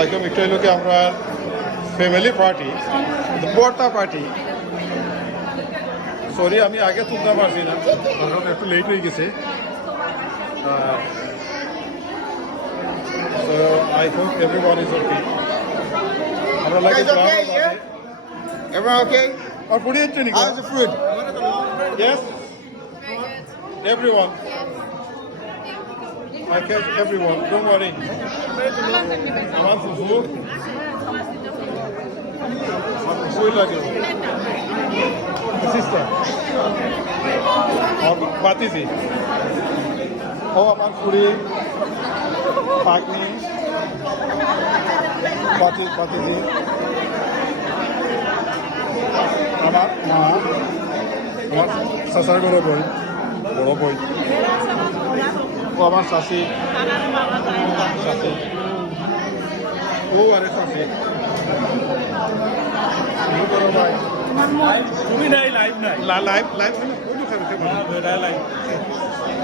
আলাইকুম। একটু হইল কি আমরা ফ্যামিলি পার্টি, বর্তা পার্টি। সরি আমি আগে তুলতে পারছি না, কারণ একটু লেট হয়ে গেছে। So I hope everyone is okay. আমরা লাগে Everyone okay? আর পুরি হচ্ছে নাকি? How's the food? Yes. Everyone. I catch everyone. Don't worry. আমার ফুফু ফুল লাগে সিস্টার আর বাতিজি ও আমার ফুরি পাগনি বাতিজি আমার মা আমার শাশার ঘরে বই বড় বই ও আমার শাশি ও আরে শাশি তুমি নাই লাইভ নাই লাইভ লাইভ কোন খাবে লাইভ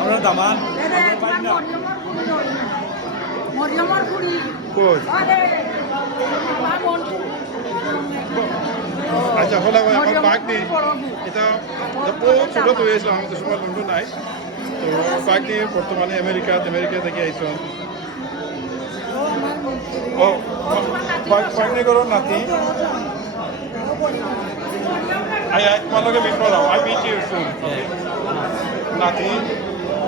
আমরা দামান মরিয়মর কুড়ি কই আরে আমার মন আচ্ছা হলো আমার বাগ নেই এটা বহুত ছোট তো হয়েছিল আমাদের সময় লন্ডন নাই তো বাগ নিয়ে বর্তমানে আমেরিকা থেকে আইসন ও বাগ নিয়ে করো নাতি তোমালোকে মিট করাও আই মিট ইউ সুন নাতি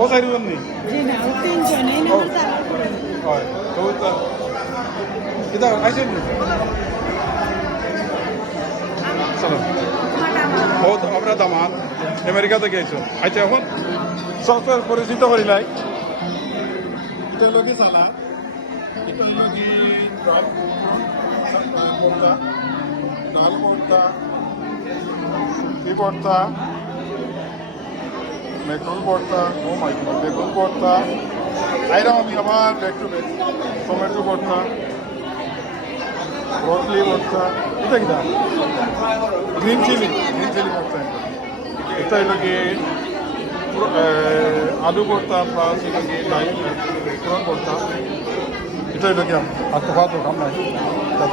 ও সাইরুন নি হয় তো এটা আইসেন চলো ও আমরা দামান আমেরিকা থেকে আইসো আচ্ছা এখন সফটওয়্যার পরিচিত করিলাই এটা হলো কি সালাদ এটা হলো কি ড্রপ ভর্তা ডাল ভর্তা ভর্তা মেট্রোল ভর্তা ও মাই গড বেগুন ভর্তা আইরাম আমি আমার ব্যাক টু ব্যাক টমেটো ভর্তা ব্রকলি ভর্তা এটা কিনা গ্রিন চিলি ভর্তা এটা হলো কি আলু ভর্তা প্লাস এটা কি ডাইল ভর্তা এটা হলো কি আর তো ভাত কাম নাই তত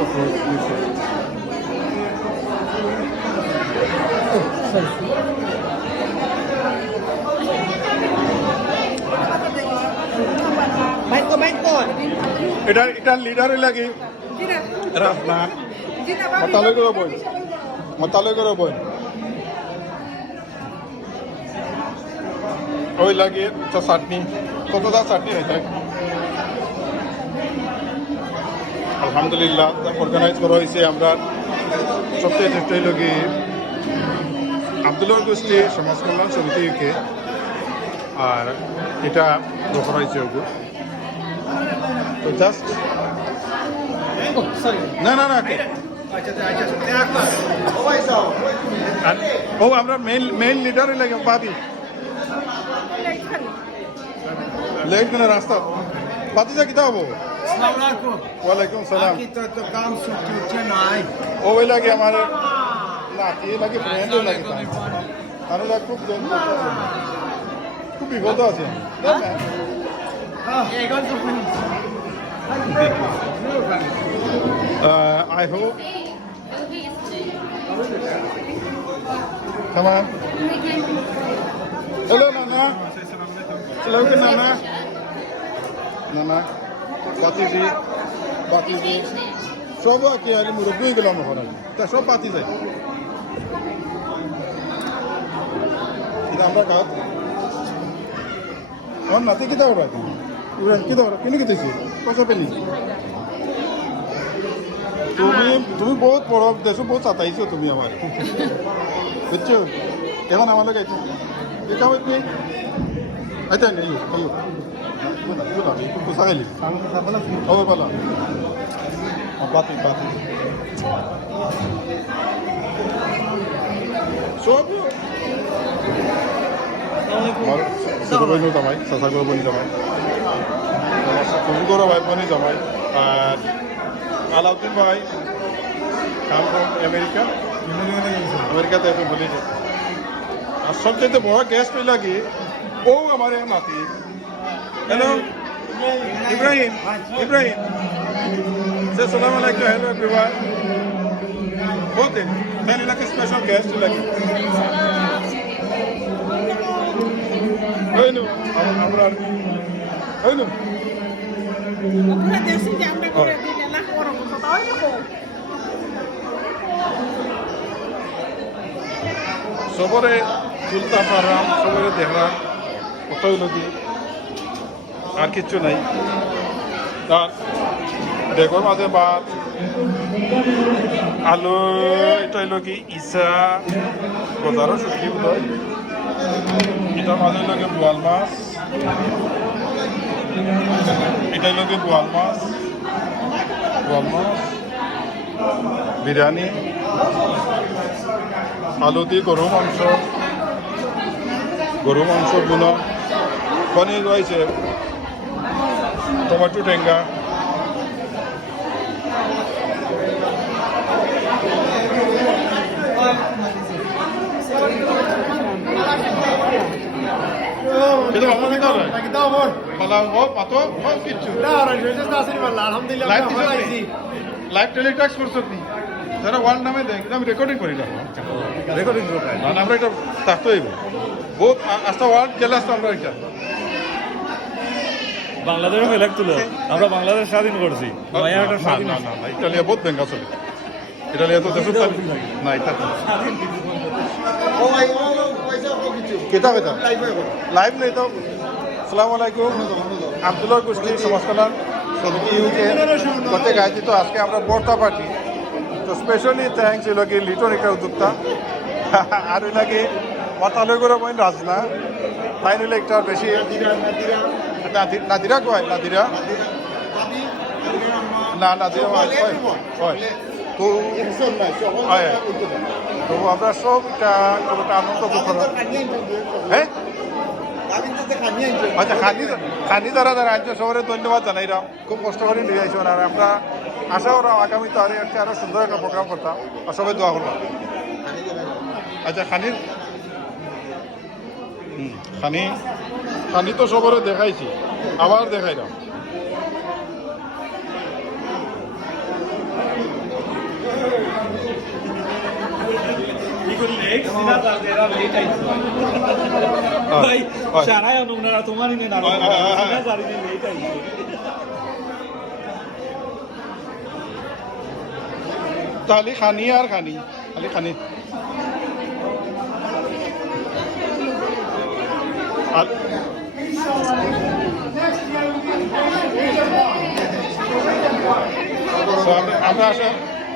এটা লিডারে লাগে রাসনা মতালয় করে বই ওই লাগে চাটনি কতটা চাটনি হয়ে থাকে আলহামদুলিল্লাহ অর্গানাইজ করা হয়েছে আমরা সবচেয়ে চেষ্টাই লগে আব্দুল্লাহ গোষ্ঠী সমাজ কল্যাণ সমিতি ইউকে আর এটা করা হয়েছে ওগু তো জাস্ট না ও আমরা মেইন লিডারই লাগে বাদি লেট না রাস্তা বাদি যা কিতা হবো ওয়ালাইকুম সালাম ও ওই লাগে আমার নাতি লাগে ফ্রেন্ডও লাগে তাহলে খুব বিপদ আছে I hope. Come on. Hello, Nana. Hello, Nana. Nana. Batiji. সব কি আর মুরব্বী গেলাম ওখানে তা সব পাতি যায় এটা আমরা কাজ আমার নাতি কি দাও রাখি কি দাও কিনে খেতেছি পয়সা পেলি তুমি বহুত বড় দেশ বহুত চাতাইছো তুমি আমার বুঝছো এখন আমার লোক দেখা হইতে আচ্ছা নেই কোথা গেলি ও বলো বাতি সব ছোট বইনও জামাই চাচা গরু বনি জামাই কুকু গরু ভাই বনি জামাই আর আলাউদ্দিন ভাই কাম ফ্রম আমেরিকাতে এখন বলেছে আর সবচেয়ে বড় গেস্ট লাগে ও আমার নাতি hello Ibrahim. Ibrahim. Say salam alaikum. Hello everyone. Both in. Then like a special guest like. Hey no. Amrar. Hey no. ওখানে দেশি যে আমরা করে দিলে না বড় কথা তাই দেখো সবরে চুলতা পারলাম সবরে দেখলাম কতই লোক আর কিচ্ছু নাই তার দেখো মাঝে ভাত আলু এটা হইল কি ইসা বাজারও শুটকি বোধ এটা মাঝে লাগে বোয়াল মাছ এটা হইল কি বোয়াল মাছ বিরিয়ানি আলু দিয়ে গরু মাংস বুনো পনির রয়েছে টমেটো টেঙ্গা কিন্তু ভালো কিন্তু ভালো হোক মাতো সব কিছু লাইভ টেলিকাস্ট করছো কি যারা ওয়ার্ল্ড নামে দেয় কিন্তু আমি রেকর্ডিং করি না রেকর্ডিং করবো না আমরা এটা থাকতে হইব বহুত আস্তা ওয়ার্ল্ড জেলা আসতো আমরা এটা বাংলাদেশও মেলাক তুলো আমরা বাংলাদেশ স্বাধীন করছি মায়াটা স্বাধীন না ইটালিয়া বহুত বেঙ্গা চলে ইটালিয়া তো দেশ না এটা কেটা বেটা লাইভ নেই তো আসসালামু আলাইকুম আব্দুল্লাহ গোষ্ঠী সমাজ কল্যাণ সমিতি ইউকে করতে গাইছি তো আজকে আমরা বর্তা পার্টি তো স্পেশালি থ্যাংকস হইল কি লিটন একটা উদ্যোক্তা আর হইল কি মাতালয় করে বই রাজনা তাই নিলে একটা বেশি নাদিরা কয় নাদিরা না নাদিরা হয় তো হয় তো আমরা সব একটা আনন্দ করলাম হ্যাঁ আচ্ছা খানি যারা আনছে সবাই ধন্যবাদ জানাইলাম খুব কষ্ট করে নিয়ে আইসো আর আমরা আশা করলাম আগামীতে আরো সুন্দর একটা প্রোগ্রাম করতাম আর সবাই দোয়া করলাম আচ্ছা খানি তো সবারে দেখাইছি আবার দেখাইলাম তাহলে খানি আর খানি খালি খানি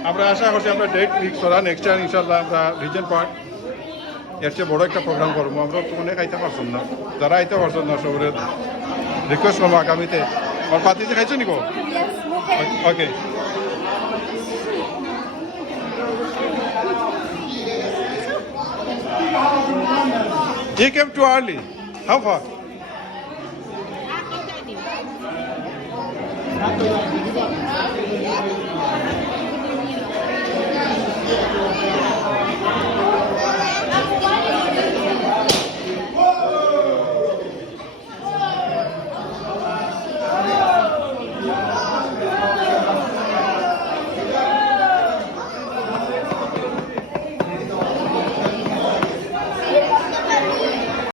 আমরা আশা করছি আমরা ডেট ফিক্স করা নেক্সট ইয়ার ইনশাল্লাহ আমরা রিজন পার্ট এর চেয়ে বড় একটা প্রোগ্রাম করবো আমরা তো অনেক আইতে পারছেন না যারা আইতে পারছেন না সবের রিকোয়েস্ট করবো আগামীতে আর পাতিতে খাইছো নিকো ওকে He came too early. How far?